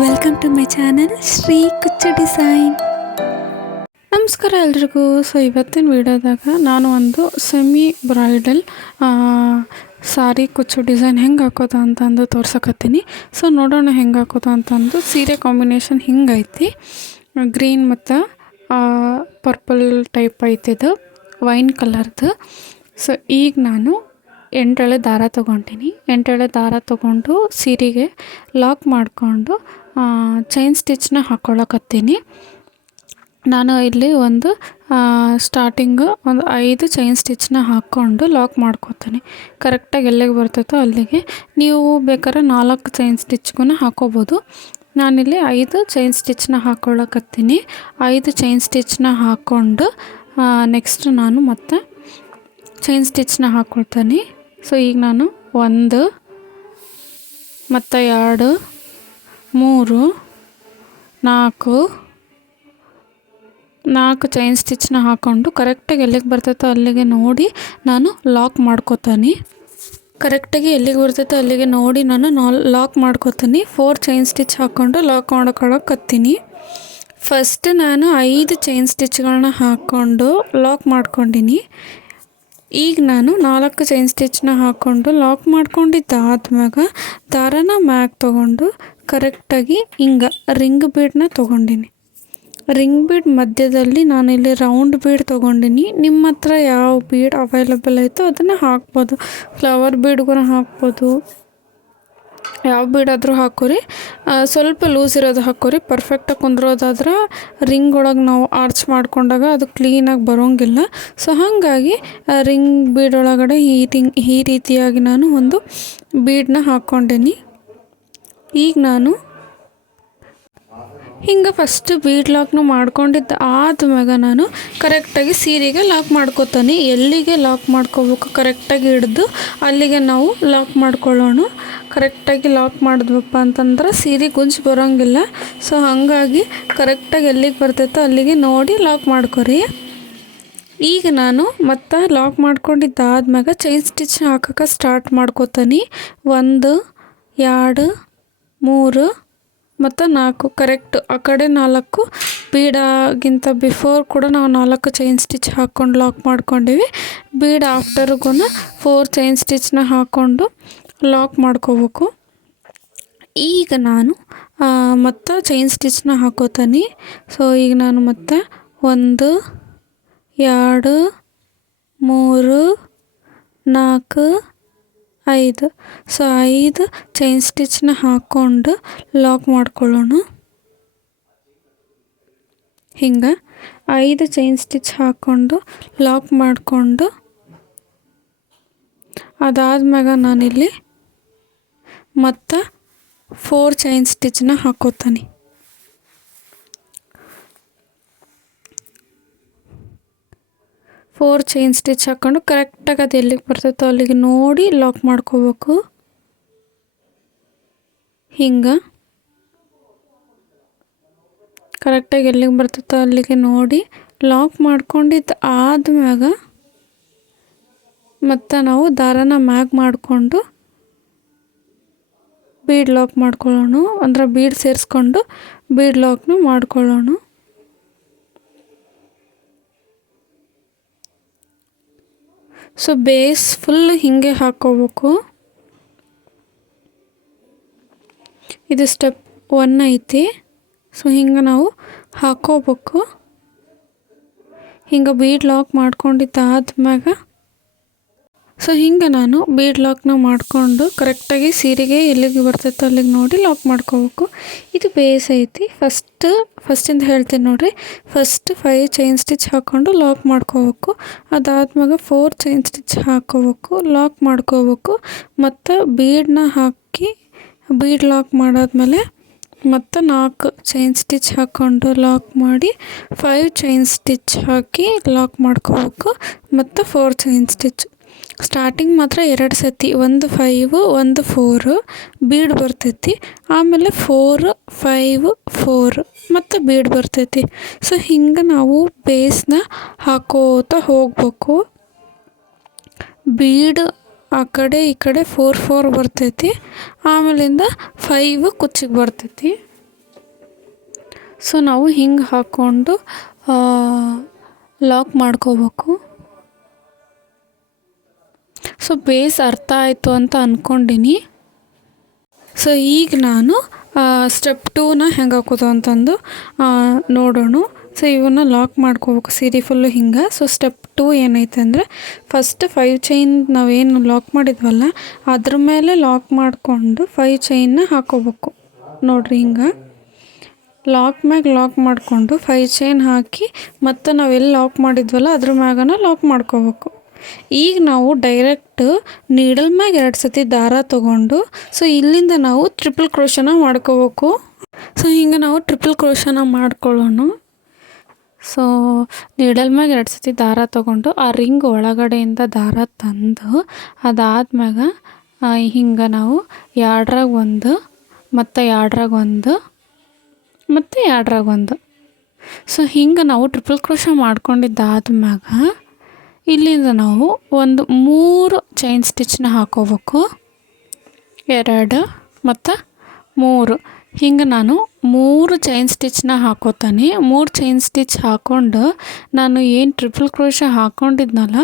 Welcome to my channel Shri Kucchu design. ನಮಸ್ಕಾರ ಎಲ್ರಿಗೂ. ಇವತ್ತಿನ ವಿಡಿಯೋದಾಗ ನಾನು ಒಂದು ಸೆಮಿ ಬ್ರೈಡಲ್ ಸಾರಿ ಕುಚ್ಚು ಡಿಸೈನ್ ಹೆಂಗೆ ಹಾಕೋದು ಅಂತಂದು ತೋರ್ಸಕತ್ತೀನಿ. ನೋಡೋಣ ಹೆಂಗೆ ಹಾಕೋದು ಅಂತಂದು. ಸೀರೆ ಕಾಂಬಿನೇಷನ್ ಹಿಂಗೈತಿ, ಗ್ರೀನ್ ಮತ್ತು ಪರ್ಪಲ್ ಟೈಪ್ ಐತಿದು, ವೈನ್ ಕಲರ್ದು. ಈಗ ನಾನು 8 ಎಳೆ ದಾರ ತೊಗೊತೀನಿ. 8 ಎಳೆ ದಾರ ತೊಗೊಂಡು ಸೀರೆಗೆ ಲಾಕ್ ಮಾಡಿಕೊಂಡು ಚೈನ್ ಸ್ಟಿಚ್ನ ಹಾಕ್ಕೊಳ್ಳಕತ್ತೀನಿ. ನಾನು ಇಲ್ಲಿ ಒಂದು ಸ್ಟಾರ್ಟಿಂಗು ಒಂದು 5 ಚೈನ್ ಸ್ಟಿಚ್ನ ಹಾಕ್ಕೊಂಡು ಲಾಕ್ ಮಾಡ್ಕೊತೀನಿ. ಕರೆಕ್ಟಾಗಿ ಎಲ್ಲಿಗೆ ಬರ್ತೈತೋ ಅಲ್ಲಿಗೆ. ನೀವು ಬೇಕಾದ್ರೆ 4 ಚೈನ್ ಸ್ಟಿಚ್ಗೂ ಹಾಕ್ಕೋಬೋದು. ನಾನಿಲ್ಲಿ 5 ಚೈನ್ ಸ್ಟಿಚ್ನ ಹಾಕ್ಕೊಳ್ಳಕತ್ತೀನಿ. 5 ಚೈನ್ ಸ್ಟಿಚ್ನ ಹಾಕ್ಕೊಂಡು ನೆಕ್ಸ್ಟ್ ನಾನು ಮತ್ತೆ ಚೈನ್ ಸ್ಟಿಚ್ನ ಹಾಕ್ಕೊಳ್ತೀನಿ. ಈಗ ನಾನು 1 ಮತ್ತು 2 3 4 ಚೈನ್ ಸ್ಟಿಚ್ನ ಹಾಕ್ಕೊಂಡು ಕರೆಕ್ಟಾಗಿ ಎಲ್ಲಿಗೆ ಬರ್ತೈತೋ ಅಲ್ಲಿಗೆ ನೋಡಿ ನಾನು ಲಾಕ್ ಮಾಡ್ಕೊತೀನಿ. ಕರೆಕ್ಟಾಗಿ ಎಲ್ಲಿಗೆ ಬರ್ತೈತೋ ಅಲ್ಲಿಗೆ ನೋಡಿ ನಾನು ಲಾಕ್ ಮಾಡ್ಕೊತೀನಿ. 4 ಚೈನ್ ಸ್ಟಿಚ್ ಹಾಕ್ಕೊಂಡು ಲಾಕ್ ಮಾಡ್ಕೊಳಕತ್ತೀನಿ. ಫಸ್ಟ್ ನಾನು 5 ಚೈನ್ ಸ್ಟಿಚ್ಗಳನ್ನ ಹಾಕ್ಕೊಂಡು ಲಾಕ್ ಮಾಡ್ಕೊಂಡಿನಿ. ಈಗ ನಾನು 4 ಚೈನ್ ಸ್ಟಿಚ್ನ ಹಾಕ್ಕೊಂಡು ಲಾಕ್ ಮಾಡ್ಕೊಂಡಿದ್ದಾದ್ಮ್ಯಾಗ ದಾರನ ಮ್ಯಾಗ್ ತೊಗೊಂಡು ಕರೆಕ್ಟಾಗಿ ಹಿಂಗೆ ರಿಂಗ್ ಬೀಡನ್ನ ತೊಗೊಂಡಿನಿ. ರಿಂಗ್ ಬೀಡ್ ಮಧ್ಯದಲ್ಲಿ ನಾನಿಲ್ಲಿ ರೌಂಡ್ ಬೀಡ್ ತೊಗೊಂಡಿನಿ. ನಿಮ್ಮ ಹತ್ರ ಯಾವ ಬೀಡ್ ಅವೈಲಬಲ್ ಐತೋ ಅದನ್ನು ಹಾಕ್ಬೋದು. ಫ್ಲವರ್ ಬೀಡ್ಗೂ ಹಾಕ್ಬೋದು, ಯಾವ ಬೀಡಾದರೂ ಹಾಕೋರಿ. ಸ್ವಲ್ಪ ಲೂಸ್ ಇರೋದು ಹಾಕೋರಿ. ಪರ್ಫೆಕ್ಟಾಗಿ ಕುಂದ್ರೋದಾದ್ರೆ ರಿಂಗ್ ಒಳಗೆ ನಾವು ಆರ್ಚ್ ಮಾಡ್ಕೊಂಡಾಗ ಅದು ಕ್ಲೀನಾಗಿ ಬರೋಂಗಿಲ್ಲ. ಹಾಗಾಗಿ ರಿಂಗ್ ಬೀಡ್ ಒಳಗಡೆ ಈ ರೀತಿಯಾಗಿ ನಾನು ಒಂದು ಬೀಡನ್ನ ಹಾಕ್ಕೊಂಡೀನಿ. ಈಗ ನಾನು ಹಿಂಗೆ ಫಸ್ಟ್ ಬೀಡ್ ಲಾಕ್ನ ಮಾಡ್ಕೊಂಡಿದ್ದು ಆದ್ಮ್ಯಾಗ ನಾನು ಕರೆಕ್ಟಾಗಿ ಸೀರೆಗೆ ಲಾಕ್ ಮಾಡ್ಕೊತೀನಿ. ಎಲ್ಲಿಗೆ ಲಾಕ್ ಮಾಡ್ಕೋಬೇಕು ಕರೆಕ್ಟಾಗಿ ಹಿಡ್ದು ಅಲ್ಲಿಗೆ ನಾವು ಲಾಕ್ ಮಾಡ್ಕೊಳ್ಳೋಣ. ಕರೆಕ್ಟಾಗಿ ಲಾಕ್ ಮಾಡಿದ್ವಪ್ಪ ಅಂತಂದ್ರೆ ಸೀರೆ ಗುಂಜು ಬರೋಂಗಿಲ್ಲ. ಹಾಗಾಗಿ ಕರೆಕ್ಟಾಗಿ ಎಲ್ಲಿಗೆ ಬರ್ತೈತೋ ಅಲ್ಲಿಗೆ ನೋಡಿ ಲಾಕ್ ಮಾಡ್ಕೊರಿ. ಈಗ ನಾನು ಮತ್ತೆ ಲಾಕ್ ಮಾಡ್ಕೊಂಡಿದ್ದಾದ್ಮ್ಯಾಗ ಚೈನ್ ಸ್ಟಿಚ್ ಹಾಕೋಕೆ ಸ್ಟಾರ್ಟ್ ಮಾಡ್ಕೊತೀನಿ. 1 2 3 ಮತ್ತು 4 ಕರೆಕ್ಟ್. ಆ ಕಡೆ 4 ಬೀಡಾಗಿಂತ ಬಿಫೋರ್ ಕೂಡ ನಾವು 4 ಚೈನ್ ಸ್ಟಿಚ್ ಹಾಕ್ಕೊಂಡು ಲಾಕ್ ಮಾಡ್ಕೊಂಡಿವಿ. ಬೀಡ್ ಆಫ್ಟರ್ಗೂ 4 ಚೈನ್ ಸ್ಟಿಚ್ನ ಹಾಕ್ಕೊಂಡು ಲಾಕ್ ಮಾಡ್ಕೋಬೇಕು. ಈಗ ನಾನು ಮತ್ತು ಚೈನ್ ಸ್ಟಿಚ್ನ ಹಾಕೋತೀನಿ. ಈಗ ನಾನು ಮತ್ತೆ 1 2 3 4 5 5 ಚೈನ್ ಸ್ಟಿಚ್ನ ಹಾಕ್ಕೊಂಡು ಲಾಕ್ ಮಾಡ್ಕೊಳ್ಳೋಣ. ಹಿಂಗೆ 5 ಚೈನ್ ಸ್ಟಿಚ್ ಹಾಕ್ಕೊಂಡು ಲಾಕ್ ಮಾಡಿಕೊಂಡು ಅದಾದ್ಮ್ಯಾಗ ನಾನಿಲ್ಲಿ ಮತ್ತು 4 ಚೈನ್ ಸ್ಟಿಚ್ನ ಹಾಕ್ಕೋತೀನಿ. 4 ಚೈನ್ ಸ್ಟಿಚ್ ಹಾಕ್ಕೊಂಡು ಕರೆಕ್ಟಾಗಿ ಅದು ಎಲ್ಲಿಗೆ ಬರ್ತೈತೋ ಅಲ್ಲಿಗೆ ನೋಡಿ ಲಾಕ್ ಮಾಡ್ಕೋಬೇಕು. ಹಿಂಗೆ ಕರೆಕ್ಟಾಗಿ ಎಲ್ಲಿಗೆ ಬರ್ತೈತೋ ಅಲ್ಲಿಗೆ ನೋಡಿ ಲಾಕ್ ಮಾಡ್ಕೊಂಡಿದ್ದು ಆದ್ಮ್ಯಾಗ ಮತ್ತು ನಾವು ದಾರನ ಮ್ಯಾಗ್ ಮಾಡಿಕೊಂಡು ಬೀಡ್ ಲಾಕ್ ಮಾಡ್ಕೊಳ್ಳೋಣ. ಅಂದ್ರೆ ಬೀಡ್ ಸೇರಿಸ್ಕೊಂಡು ಬೀಡ್ ಲಾಕ್ನು ಮಾಡ್ಕೊಳ್ಳೋಣ. ಬೇಸ್ ಫುಲ್ ಹಿಂಗೆ ಹಾಕ್ಕೋಬೇಕು. ಇದು ಸ್ಟೆಪ್ 1 ಐತಿ. ಹಿಂಗೆ ನಾವು ಹಾಕ್ಕೋಬೇಕು. ಹಿಂಗೆ ಬೀಡ್ ಲಾಕ್ ಮಾಡ್ಕೊಂಡಿದ್ದಾದ್ಮ್ಯಾಗ ಹಿಂಗೆ ನಾನು ಬೀಡ್ ಲಾಕ್ನ ಮಾಡಿಕೊಂಡು ಕರೆಕ್ಟಾಗಿ ಸೀರೆಗೆ ಎಲ್ಲಿಗೆ ಬರ್ತೈತೋ ಅಲ್ಲಿಗೆ ನೋಡಿ ಲಾಕ್ ಮಾಡ್ಕೋಬೇಕು. ಇದು ಬೇಸ್ ಐತಿ. ಫಸ್ಟಿಂದ ಹೇಳ್ತೀನಿ ನೋಡಿರಿ. ಫಸ್ಟ್ 5 ಚೈನ್ ಸ್ಟಿಚ್ ಹಾಕ್ಕೊಂಡು ಲಾಕ್ ಮಾಡ್ಕೋಬೇಕು. ಅದಾದ್ಮ್ಯಾಗ 4 ಚೈನ್ ಸ್ಟಿಚ್ ಹಾಕ್ಕೋಬೇಕು, ಲಾಕ್ ಮಾಡ್ಕೋಬೇಕು. ಮತ್ತು ಬೀಡನ್ನ ಹಾಕಿ ಬೀಡ್ ಲಾಕ್ ಮಾಡಾದ್ಮೇಲೆ ಮತ್ತು 4 ಚೈನ್ ಸ್ಟಿಚ್ ಹಾಕ್ಕೊಂಡು ಲಾಕ್ ಮಾಡಿ 5 ಚೈನ್ ಸ್ಟಿಚ್ ಹಾಕಿ ಲಾಕ್ ಮಾಡ್ಕೋಬೇಕು. ಮತ್ತು 4 ಚೈನ್ ಸ್ಟಿಚ್. ಸ್ಟಾರ್ಟಿಂಗ್ ಮಾತ್ರ 2 ಸತಿ, ಒಂದು 5 ಒಂದು 4 ಬೀಡ್ ಬರ್ತೈತಿ. ಆಮೇಲೆ 4 5 4 ಮತ್ತು ಬೀಡ್ ಬರ್ತೈತಿ. ಹಿಂಗೆ ನಾವು ಬೇಸ್ನ ಹಾಕೋತಾ ಹೋಗ್ಬೇಕು. ಬೀಡ್ ಆ ಕಡೆ ಈ ಕಡೆ 4 4 ಬರ್ತೈತಿ. ಆಮೇಲಿಂದ 5 ಕುಚ್ಚಿಗೆ ಬರ್ತೈತಿ. ಸೊ ನಾವು ಹಿಂಗೆ ಹಾಕ್ಕೊಂಡು ಲಾಕ್ ಮಾಡ್ಕೋಬೇಕು. ಸೊ ಬೇಸ್ ಅರ್ಥ ಆಯಿತು ಅಂತ ಅಂದ್ಕೊಂಡಿನಿ. ಸೊ ಈಗ ನಾನು ಸ್ಟೆಪ್ 2ನ ಹೆಂಗೆ ಹಾಕೋದು ಅಂತಂದು ನೋಡೋಣ. ಸೊ ಇವನ್ನ ಲಾಕ್ ಮಾಡ್ಕೋಬೇಕು ಸೀರೆ ಫುಲ್ಲು ಹಿಂಗೆ. ಸೊ ಸ್ಟೆಪ್ 2 ಏನೈತೆ ಅಂದರೆ, ಫಸ್ಟ್ 5 ಚೈನ್ ನಾವೇನು ಲಾಕ್ ಮಾಡಿದ್ವಲ್ಲ ಅದ್ರ ಮೇಲೆ ಲಾಕ್ ಮಾಡಿಕೊಂಡು 5 ಚೈನ್ನ ಹಾಕೋಬೇಕು. ನೋಡಿರಿ ಹಿಂಗೆ ಲಾಕ್ ಮ್ಯಾಗ ಲಾಕ್ ಮಾಡಿಕೊಂಡು 5 ಚೈನ್ ಹಾಕಿ ಮತ್ತು ನಾವೆಲ್ಲಿ ಲಾಕ್ ಮಾಡಿದ್ವಲ್ಲ ಅದ್ರ ಮ್ಯಾಗನ ಲಾಕ್ ಮಾಡ್ಕೋಬೇಕು. ಈಗ ನಾವು ಡೈರೆಕ್ಟ್ ನೀಡಲ್ ಮ್ಯಾಗ 2 ಸತಿ ದಾರ ತೊಗೊಂಡು ಸೊ ಇಲ್ಲಿಂದ ನಾವು ಟ್ರಿಪಲ್ ಕ್ರೋಶನ ಮಾಡ್ಕೋಬೇಕು. ಸೊ ಹಿಂಗೆ ನಾವು ಟ್ರಿಪಲ್ ಕ್ರೋಶನ ಮಾಡ್ಕೊಳ್ಳೋಣ. ಸೊ ನೀಡಲ್ ಮ್ಯಾಗ 2 ಸತಿ ದಾರ ತೊಗೊಂಡು ಆ ರಿಂಗ್ ಒಳಗಡೆಯಿಂದ ದಾರ ತಂದು ಅದಾದ್ಮ್ಯಾಗ ಹಿಂಗೆ ನಾವು 2ರಾಗ 1 ಮತ್ತು 2ರಾಗ 1 ಮತ್ತು 2ರಾಗ 1. ಸೊ ಹಿಂಗೆ ನಾವು ಟ್ರಿಪಲ್ ಕ್ರೋಶ ಮಾಡ್ಕೊಂಡಿದ್ದಾದ್ಮ್ಯಾಗ ಇಲ್ಲಿಂದ ನಾವು ಒಂದು 3 ಚೈನ್ ಸ್ಟಿಚ್ನ ಹಾಕೋಬೇಕು. 2 ಮತ್ತು 3 ಹಿಂಗೆ ನಾನು 3 ಚೈನ್ ಸ್ಟಿಚ್ನ ಹಾಕೋತಾನೆ. 3 ಚೈನ್ ಸ್ಟಿಚ್ ಹಾಕ್ಕೊಂಡು ನಾನು ಏನು ಟ್ರಿಪಲ್ ಕ್ರೋಶ ಹಾಕ್ಕೊಂಡಿದ್ನಲ್ಲ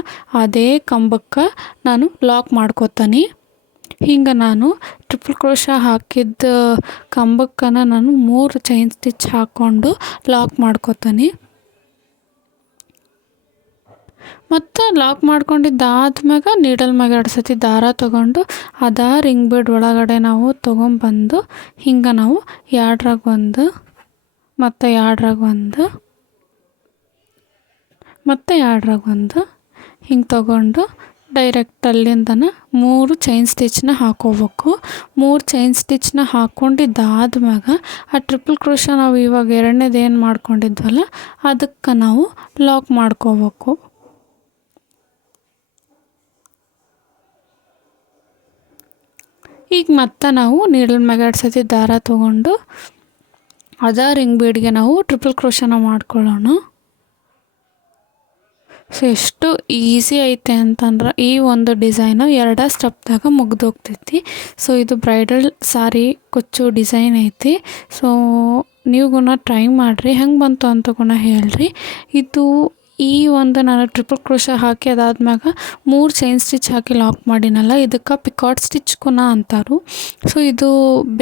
ಅದೇ ಕಂಬಕ್ಕೆ ನಾನು ಲಾಕ್ ಮಾಡ್ಕೋತಾನೆ. ಹಿಂಗೆ ನಾನು ಟ್ರಿಪಲ್ ಕ್ರೋಶ ಹಾಕಿದ್ದ ಕಂಬಕ್ಕನ ನಾನು 3 ಚೈನ್ ಸ್ಟಿಚ್ ಹಾಕ್ಕೊಂಡು ಲಾಕ್ ಮಾಡ್ಕೋತಾನೆ. ಮತ್ತು ಲಾಕ್ ಮಾಡ್ಕೊಂಡಿದ್ದಾದ್ಮ್ಯಾಗ ನೀಡಲ್ ಮ್ಯಾಗ 2 ಸತಿ ದಾರ ತೊಗೊಂಡು ಅದ ರಿಂಗ್ ಬೀಡ್ ಒಳಗಡೆ ನಾವು ತೊಗೊಂಬಂದು ಹಿಂಗೆ ನಾವು 2ರಾಗ 1 ಮತ್ತು 2ರಾಗ 1 ಮತ್ತು 2ರಾಗ 1 ಹಿಂಗೆ ತೊಗೊಂಡು ಡೈರೆಕ್ಟ್ ಅಲ್ಲಿಂದನ 3 ಚೈನ್ ಸ್ಟಿಚ್ನ ಹಾಕೋಬೇಕು. 3 ಚೈನ್ ಸ್ಟಿಚ್ನ ಹಾಕ್ಕೊಂಡಿದ್ದಾದ್ಮ್ಯಾಗ ಆ ಟ್ರಿಪಲ್ ಕ್ರೋಶ ನಾವು ಇವಾಗ 2ನೇದು ಏನು ಮಾಡ್ಕೊಂಡಿದ್ವಲ್ಲ ಅದಕ್ಕೆ ನಾವು ಲಾಕ್ ಮಾಡ್ಕೋಬೇಕು. ಈಗ ಮತ್ತೆ ನಾವು ನೀಡಲ್ ಮ್ಯಾಗ 2 ಸತಿ ದಾರ ತೊಗೊಂಡು ಅದ ರಿಂಗ್ ಬೀಡ್ಗೆ ನಾವು ಟ್ರಿಪಲ್ ಕ್ರೋಶನ ಮಾಡ್ಕೊಳ್ಳೋಣ. ಸೊ ಎಷ್ಟು ಈಸಿ ಐತೆ ಅಂತಂದ್ರೆ ಈ ಒಂದು ಡಿಸೈನು 2 ಸ್ಟೆಪ್ದಾಗ ಮುಗ್ದೋಗ್ತೈತಿ. ಸೊ ಇದು ಬ್ರೈಡಲ್ ಸಾರಿ ಕುಚ್ಚು ಡಿಸೈನ್ ಐತಿ. ಸೊ ನೀವು ಟ್ರೈ ಮಾಡಿರಿ, ಹೆಂಗೆ ಬಂತು ಅಂತ ಹೇಳ್ರಿ. ಇದು ಈ ಒಂದು ನಾನು ಟ್ರಿಪಲ್ ಕ್ರೋಶ ಹಾಕಿ ಅದಾದ್ಮ್ಯಾಗ 3 ಚೈನ್ ಸ್ಟಿಚ್ ಹಾಕಿ ಲಾಕ್ ಮಾಡಿನಲ್ಲ ಇದಕ್ಕೆ ಪಿಕಾಟ್ ಸ್ಟಿಚ್ ಅಂತಾರು. ಸೊ ಇದು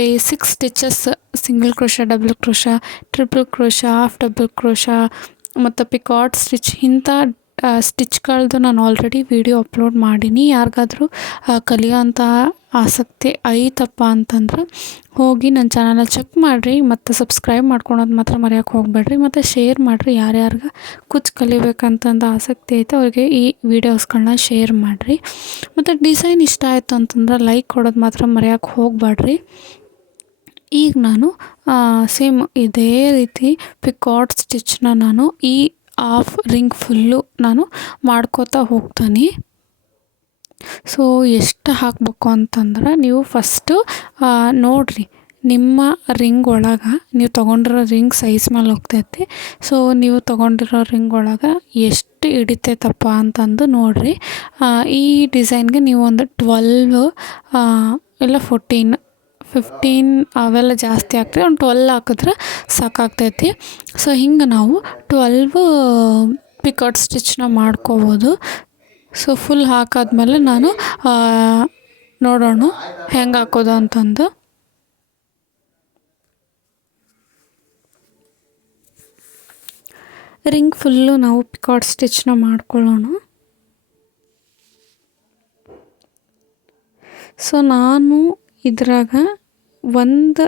basic stitches single crochet, double crochet, triple crochet, half double crochet ಮತ್ತು ಪಿಕಾಟ್ ಸ್ಟಿಚ್ ಇಂಥ ಸ್ಟಿಚ್ಗಳದ್ದು ನಾನು ಆಲ್ರೆಡಿ ವಿಡಿಯೋ ಅಪ್ಲೋಡ್ ಮಾಡೀನಿ. ಯಾರಿಗಾದ್ರೂ ಕಲಿಯೋಂಥ ಆಸಕ್ತಿ ಐತಪ್ಪ ಅಂತಂದ್ರೆ ಹೋಗಿ ನನ್ನ ಚಾನಲ್ನ ಚೆಕ್ ಮಾಡಿರಿ ಮತ್ತು ಸಬ್ಸ್ಕ್ರೈಬ್ ಮಾಡ್ಕೊಳೋದು ಮಾತ್ರ ಮರೆಯೋಕ್ಕೆ ಹೋಗಬೇಡ್ರಿ. ಮತ್ತು ಶೇರ್ ಮಾಡಿರಿ, ಯಾರ್ಯಾರಿಗೆ ಕುಚ್ಚು ಕಲಿಬೇಕಂತಂದು ಆಸಕ್ತಿ ಐತೆ ಅವ್ರಿಗೆ ಈ ವಿಡಿಯೋಸ್ಗಳನ್ನ ಶೇರ್ ಮಾಡಿರಿ. ಮತ್ತು ಡಿಸೈನ್ ಇಷ್ಟ ಆಯಿತು ಅಂತಂದ್ರೆ ಲೈಕ್ ಕೊಡೋದು ಮಾತ್ರ ಮರೆಯೋಕ್ಕೆ ಹೋಗಬೇಡ್ರಿ. ಈಗ ನಾನು ಸೇಮ್ ಇದೇ ರೀತಿ ಪಿಕಾಟ್ ಸ್ಟಿಚ್ನ ನಾನು ಈ ಹಾಫ್ ರಿಂಗ್ ಫುಲ್ಲು ನಾನು ಮಾಡ್ಕೋತಾ ಹೋಗ್ತಾನೆ. ಸೊ ಎಷ್ಟು ಹಾಕಬೇಕು ಅಂತಂದ್ರೆ ನೀವು ಫಸ್ಟು ನೋಡಿರಿ ನಿಮ್ಮ ರಿಂಗ್ ಒಳಗೆ ನೀವು ತೊಗೊಂಡಿರೋ ರಿಂಗ್ ಸೈಜ್ ಮೇಲೆ ಹೋಗ್ತೈತಿ. ಸೊ ನೀವು ತೊಗೊಂಡಿರೋ ರಿಂಗ್ ಒಳಗೆ ಎಷ್ಟು ಹಿಡಿತೈತಪ್ಪ ಅಂತಂದು ನೋಡಿರಿ. ಈ ಡಿಸೈನ್ಗೆ ನೀವು ಒಂದು 12 ಇಲ್ಲ 14 15 ಅವೆಲ್ಲ ಜಾಸ್ತಿ ಆಗ್ತದೆ, ಒಂದು 12 ಹಾಕಿದ್ರೆ ಸಾಕಾಗ್ತೈತಿ. ಸೊ ಹಿಂಗೆ ನಾವು 12 ಪಿಕಾಟ್ ಸ್ಟಿಚ್ನ ಮಾಡ್ಕೋಬೋದು. ಸೊ ಫುಲ್ ಹಾಕಾದ್ಮೇಲೆ ನಾನು ನೋಡೋಣ ಹೆಂಗೆ ಹಾಕೋದು ಅಂತಂದು. ರಿಂಗ್ ಫುಲ್ಲು ನಾವು ಪಿಕಾಟ್ ಸ್ಟಿಚ್ನ ಮಾಡ್ಕೊಳ್ಳೋಣ. ಸೊ ನಾನು ಇದ್ರಾಗ ಒಂದು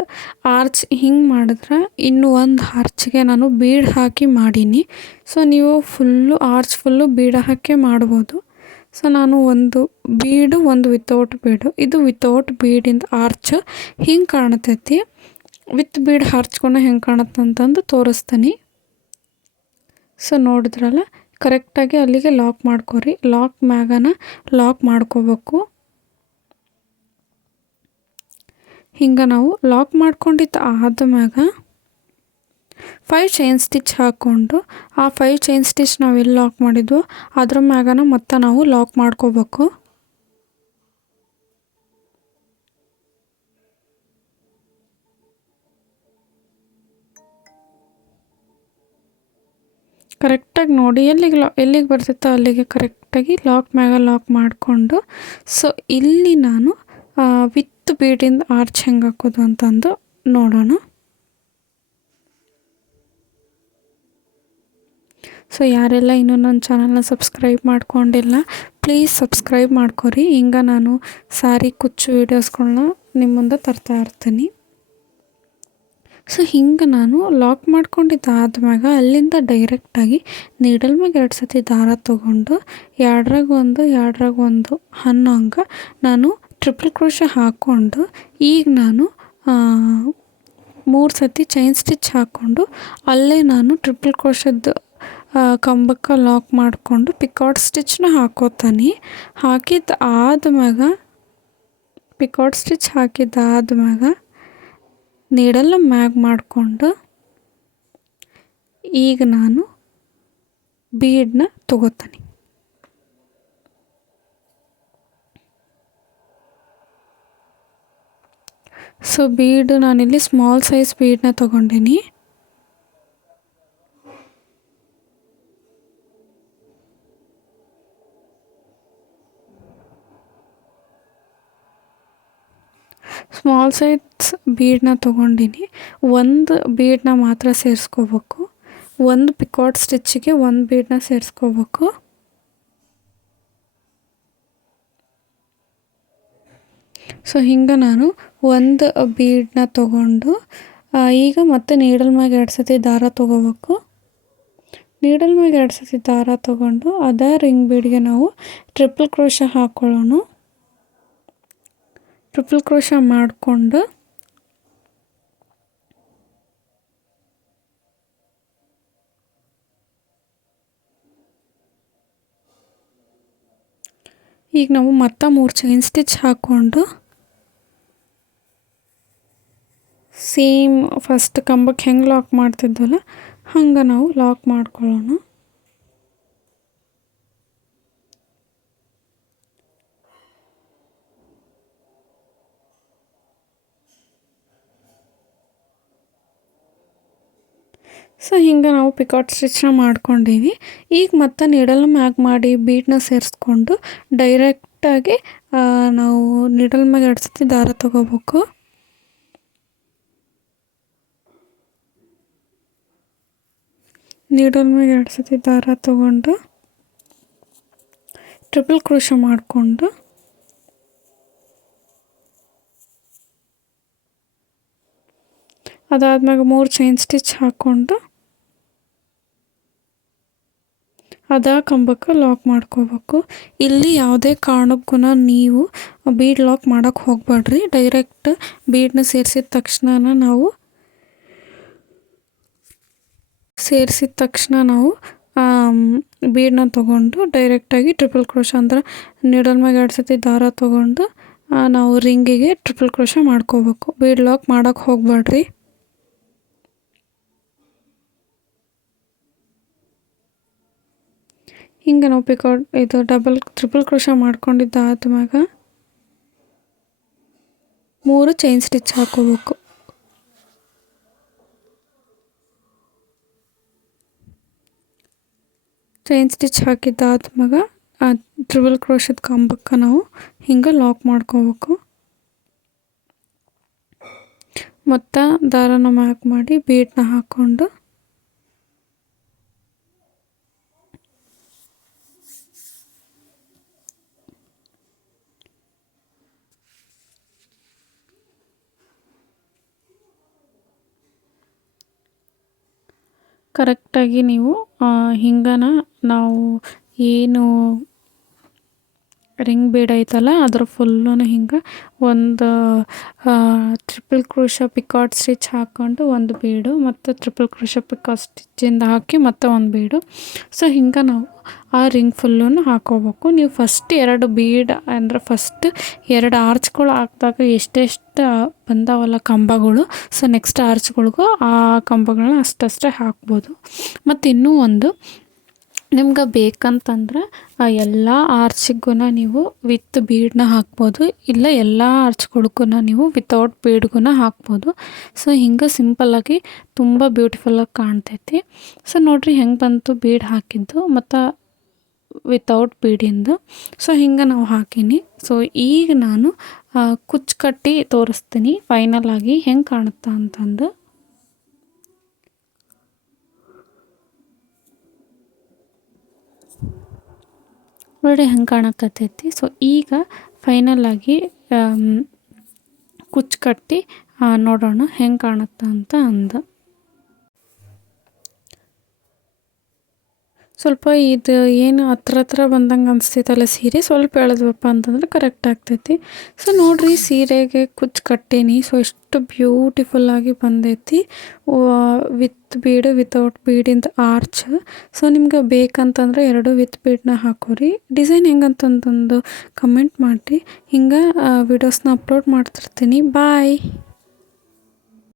ಆರ್ಚ್ ಹಿಂಗೆ ಮಾಡಿದ್ರೆ ಇನ್ನು ಒಂದು ಆರ್ಚ್ಗೆ ನಾನು ಬೀಡ್ ಹಾಕಿ ಮಾಡೀನಿ. ಸೊ ನೀವು ಫುಲ್ಲು ಆರ್ಚ್ ಫುಲ್ಲು ಬೀಡ ಹಾಕಿ ಮಾಡ್ಬೋದು. ಸೊ ನಾನು ಒಂದು ಬೀಡು, ಒಂದು ವಿತೌಟ್ ಬೀಡು. ಇದು ವಿತೌಟ್ ಬೀಡಿಂದ ಆರ್ಚ್ ಹಿಂಗೆ ಕಾಣ್ತೈತಿ. ವಿತ್ ಬೀಡ್ ಹರ್ಚ್ಕೊಂಡು ಹೆಂಗೆ ಕಾಣುತ್ತೆ ಅಂತಂದು ತೋರಿಸ್ತೀನಿ. ಸೊ ನೋಡಿದ್ರಲ್ಲ, ಕರೆಕ್ಟಾಗಿ ಅಲ್ಲಿಗೆ ಲಾಕ್ ಮಾಡ್ಕೊರಿ. ಲಾಕ್ ಮ್ಯಾಗನ ಲಾಕ್ ಮಾಡ್ಕೋಬೇಕು. ಹಿಂಗೆ ನಾವು ಲಾಕ್ ಮಾಡ್ಕೊಂಡಿದ್ದು ಆದಮ್ಯಾಗ 5 ಚೈನ್ ಸ್ಟಿಚ್ ಹಾಕ್ಕೊಂಡು ಆ 5 ಚೈನ್ ಸ್ಟಿಚ್ ನಾವೆಲ್ಲಿ ಲಾಕ್ ಮಾಡಿದ್ವೋ ಅದ್ರ ಮ್ಯಾಗನ ಮತ್ತೆ ನಾವು ಲಾಕ್ ಮಾಡ್ಕೋಬೇಕು. ಕರೆಕ್ಟಾಗಿ ನೋಡಿ ಎಲ್ಲಿಗೆ ಬರ್ತಿತ್ತೋ ಅಲ್ಲಿಗೆ ಕರೆಕ್ಟಾಗಿ ಲಾಕ್ ಮ್ಯಾಗ ಲಾಕ್ ಮಾಡಿಕೊಂಡು, ಸೊ ಇಲ್ಲಿ ನಾನು ವಿತ್ ಬೀಡಿಂದ ಆರ್ಚ್ ಹೆಂಗೆ ಹಾಕೋದು ಅಂತಂದು ನೋಡೋಣ. ಸೊ ಯಾರೆಲ್ಲ ಇನ್ನೂ ನನ್ನ ಚಾನಲ್ನ ಸಬ್ಸ್ಕ್ರೈಬ್ ಮಾಡ್ಕೊಂಡಿಲ್ಲ, ಪ್ಲೀಸ್ ಸಬ್ಸ್ಕ್ರೈಬ್ ಮಾಡ್ಕೊರಿ. ಹಿಂಗೆ ನಾನು ಸಾರಿ ಕುಚ್ಚು ವೀಡಿಯೋಸ್ಗಳನ್ನ ನಿಮ್ಮ ಮುಂದೆ ತರ್ತಾ ಇರ್ತೀನಿ. ಸೊ ಹಿಂಗೆ ನಾನು ಲಾಕ್ ಮಾಡ್ಕೊಂಡಿದ್ದಾದ್ಮ್ಯಾಗ ಅಲ್ಲಿಂದ ಡೈರೆಕ್ಟಾಗಿ ನೀಡಲ್ ಮ್ಯಾಗ 2 ಸತಿ ದಾರ ತೊಗೊಂಡು ಎರಡ್ರಾಗ ಒಂದು ಅನ್ನೋ ಹಂಗೆ ನಾನು ಟ್ರಿಪಲ್ ಕ್ರೋಶೆ ಹಾಕ್ಕೊಂಡು, ಈಗ ನಾನು 3 ಸತಿ ಚೈನ್ ಸ್ಟಿಚ್ ಹಾಕ್ಕೊಂಡು ಅಲ್ಲೇ ನಾನು ಟ್ರಿಪಲ್ ಕ್ರೋಶದ್ದು ಕಂಬಕ್ಕೆ ಲಾಕ್ ಮಾಡಿಕೊಂಡು ಪಿಕಾಟ್ ಸ್ಟಿಚ್ನ ಹಾಕೋತಾನೆ. ಪಿಕಾಟ್ ಸ್ಟಿಚ್ ಹಾಕಿದ್ದಾದ್ಮ್ಯಾಗ ನೀಡಲ್ಲ ಮ್ಯಾಗ್ ಮಾಡಿಕೊಂಡು ಈಗ ನಾನು ಬೀಡನ್ನ ತಗೋತಾನೆ. ಸೊ ಬೀಡ್ ನಾನಿಲ್ಲಿ ಸ್ಮಾಲ್ ಸೈಜ್ ಬೀಡನ್ನ ತೊಗೊಂಡಿನಿ. ಸ್ಮಾಲ್ ಸೈಜ್ ಬೀಡನ್ನ ತೊಗೊಂಡಿನಿ. ಒಂದು ಬೀಡನ್ನ ಮಾತ್ರ ಸೇರಿಸ್ಕೋಬೇಕು. ಒಂದು ಪಿಕಾಟ್ ಸ್ಟಿಚ್ಚಿಗೆ ಒಂದು ಬೀಡನ್ನ ಸೇರಿಸ್ಕೋಬೇಕು. ಸೊ ಹಿಂಗೆ ನಾನು ಒಂದು ಬೀಡನ್ನ ತೊಗೊಂಡು ಈಗ ಮತ್ತೆ ನೀಡಲ್ ಮ್ಯಾಗ 2 ಸತಿ ದಾರ ತೊಗೋಬೇಕು. ನೀಡಲ್ ಮ್ಯಾಗ 2 ಸತಿ ದಾರ ತೊಗೊಂಡು ಅದೇ ರಿಂಗ್ ಬೀಡ್ಗೆ ನಾವು ಟ್ರಿಪಲ್ ಕ್ರೋಶ ಹಾಕ್ಕೊಳ್ಳೋಣ. ಟ್ರಿಪಲ್ ಕ್ರೋಶ ಮಾಡಿಕೊಂಡು ಈಗ ನಾವು ಮತ್ತೆ 3 ಚೈನ್ ಸ್ಟಿಚ್ ಹಾಕ್ಕೊಂಡು ಸೇಮ್ ಫಸ್ಟ್ ಕಂಬಕ್ಕೆ ಹೆಂಗೆ ಲಾಕ್ ಮಾಡ್ತಿದ್ವಲ್ಲ ಹಂಗೆ ನಾವು ಲಾಕ್ ಮಾಡ್ಕೊಳ್ಳೋಣ. ಸೊ ಹಿಂಗೆ ನಾವು ಪಿಕಾಟ್ ಸ್ಟಿಚ್ನ ಮಾಡ್ಕೊಂಡೀವಿ. ಈಗ ಮತ್ತೆ ನೀಡಲ್ ಮ್ಯಾಗ್ ಮಾಡಿ ಬೀಡನ್ನ ಸೇರಿಸ್ಕೊಂಡು ಡೈರೆಕ್ಟಾಗಿ ನಾವು ನೀಡಲ್ ಮ್ಯಾಗ 2 ಸತಿ ದಾರ ತೊಗೋಬೇಕು. ನೀಡಲ್ ಮ್ಯಾಗ 2 ಸತಿ ದಾರ ತೊಗೊಂಡು ಟ್ರಿಪಲ್ ಕ್ರೋಶ ಮಾಡಿಕೊಂಡು ಅದಾದ್ಮ್ಯಾಗ 3 ಚೈನ್ ಸ್ಟಿಚ್ ಹಾಕ್ಕೊಂಡು ಅದ ಕಂಬಕ್ಕೆ ಲಾಕ್ ಮಾಡ್ಕೋಬೇಕು. ಇಲ್ಲಿ ಯಾವುದೇ ಕಾರಣಕ್ಕೂ ನೀವು ಬೀಡ್ ಲಾಕ್ ಮಾಡೋಕ್ಕೆ ಹೋಗಬೇಡ್ರಿ. ಡೈರೆಕ್ಟ್ ಬೀಡನ್ನ ಸೇರಿಸಿದ ತಕ್ಷಣ ನಾವು ಬೀಡನ್ನ ತೊಗೊಂಡು ಡೈರೆಕ್ಟಾಗಿ ಟ್ರಿಪಲ್ ಕ್ರೋಶ ಅಂದ್ರೆ ನೀಡಲ್ ಮ್ಯಾಗ 2 ಸತಿ ದಾರ ತೊಗೊಂಡು ನಾವು ರಿಂಗಿಗೆ ಟ್ರಿಪಲ್ ಕ್ರೋಶ ಮಾಡ್ಕೋಬೇಕು. ಬೀಡ್ ಲಾಕ್ ಮಾಡೋಕ್ಕೆ ಹೋಗಬೇಡ್ರಿ. ಹಿಂಗೆ ನಾವು ಟ್ರಿಪಲ್ ಕ್ರೋಶ ಮಾಡ್ಕೊಂಡಿದ್ದಾದ್ಮ್ಯಾಗ 3 ಚೈನ್ ಸ್ಟಿಚ್ ಹಾಕೋಬೇಕು. ಚೈನ್ ಸ್ಟಿಚ್ ಹಾಕಿದ್ದಾದ್ಮ್ಯಾಗ ಟ್ರಿಪಲ್ ಕ್ರೋಶದ ಕಂಬಕ್ಕೆ ನಾವು ಹಿಂಗೆ ಲಾಕ್ ಮಾಡ್ಕೋಬೇಕು. ಮತ್ತು ದಾರನ ಮ್ಯಾಕ್ ಮಾಡಿ ಬೀಡನ್ನ ಹಾಕ್ಕೊಂಡು ಕರೆಕ್ಟಾಗಿ ನೀವು ಹಿಂಗನ ನಾವು ಏನು ರಿಂಗ್ ಬೀಡ್ ಐತಲ್ಲ ಅದ್ರ ಫುಲ್ಲೂ ಹಿಂಗೆ ಒಂದು ಟ್ರಿಪಲ್ ಕ್ರೋಶ ಪಿಕಾಟ್ ಸ್ಟಿಚ್ ಹಾಕ್ಕೊಂಡು ಒಂದು ಬೀಡು ಮತ್ತು ಟ್ರಿಪಲ್ ಕ್ರೋಶ ಪಿಕಾಟ್ ಸ್ಟಿಚ್ಚಿಂದ ಹಾಕಿ ಮತ್ತು ಒಂದು ಬೀಡು. ಸೊ ಹಿಂಗೆ ನಾವು ಆ ರಿಂಗ್ ಫುಲ್ಲೂ ಹಾಕೋಬೇಕು. ನೀವು ಫಸ್ಟ್ 2 ಬೀಡ್ ಅಂದರೆ ಫಸ್ಟ್ 2 ಆರ್ಚ್ಗಳು ಹಾಕಿದಾಗ ಎಷ್ಟೆಷ್ಟು ಬಂದಾವಲ್ಲ ಕಂಬಗಳು, ಸೊ ನೆಕ್ಸ್ಟ್ ಆರ್ಚ್ಗಳಿಗೂ ಆ ಕಂಬಗಳನ್ನ ಅಷ್ಟೇ ಹಾಕ್ಬೋದು. ಮತ್ತು ಇನ್ನೂ ಒಂದು ನಿಮ್ಗೆ ಬೇಕಂತಂದ್ರೆ ಎಲ್ಲ ಆರ್ಚಿಗೂ ನೀವು ವಿತ್ ಬೀಡನ್ನ ಹಾಕ್ಬೋದು, ಇಲ್ಲ ಎಲ್ಲ ಆರ್ಚ್ಗಳಿಗೂ ನೀವು ವಿತೌಟ್ ಬೀಡ್ಗೂ ಹಾಕ್ಬೋದು. ಸೊ ಹಿಂಗೆ ಸಿಂಪಲ್ಲಾಗಿ ತುಂಬ ಬ್ಯೂಟಿಫುಲ್ಲಾಗಿ ಕಾಣ್ತೈತಿ. ಸೊ ನೋಡಿರಿ ಹೆಂಗೆ ಬಂತು ಬೀಡ್ ಹಾಕಿದ್ದು ಮತ್ತು ವಿತೌಟ್ ಬೀಡಿಂದು. ಸೊ ಹಿಂಗೆ ನಾವು ಹಾಕೀನಿ. ಸೊ ಈಗ ನಾನು ಕುಚ್ಚು ಕಟ್ಟಿ ತೋರಿಸ್ತೀನಿ ಫೈನಲ್ ಆಗಿ ಹೆಂಗೆ ಕಾಣುತ್ತಾ ಅಂತಂದು. ನೋಡಿ ಹೆಂಗೆ ಕಾಣಕತ್ತೈತಿ. ಸೊ ಈಗ ಫೈನಲಾಗಿ ಕುಚ್ಚು ಕಟ್ಟಿ ನೋಡೋಣ ಹೆಂಗೆ ಕಾಣುತ್ತಾ ಅಂತ ಅಂದು. ಸ್ವಲ್ಪ ಇದು ಏನು ಹತ್ರ ಬಂದಂಗೆ ಅನಿಸ್ತೈತಲ್ಲ ಸೀರೆ, ಸ್ವಲ್ಪ ಎಳೆದ್ವಪ್ಪ ಅಂತಂದ್ರೆ ಕರೆಕ್ಟ್ ಆಗ್ತೈತಿ. ಸೊ ನೋಡಿರಿ ಸೀರೆಗೆ ಕುಚ್ಚು ಕಟ್ಟೀನಿ. ಸೊ ಎಷ್ಟು ಬ್ಯೂಟಿಫುಲ್ಲಾಗಿ ಬಂದೈತಿ ವಿತ್ ಬೀಡು ವಿತೌಟ್ ಬೀಡಿಂದ ಆರ್ಚ್. ಸೊ ನಿಮ್ಗೆ ಬೇಕಂತಂದ್ರೆ 2 ವಿತ್ ಬೀಡನ್ನ ಹಾಕೋರಿ. ಡಿಸೈನ್ ಹೆಂಗಂತಂದು ಕಮೆಂಟ್ ಮಾಡಿರಿ. ಹಿಂಗೆ ವೀಡಿಯೋಸ್ನ ಅಪ್ಲೋಡ್ ಮಾಡ್ತಿರ್ತೀನಿ. ಬಾಯ್.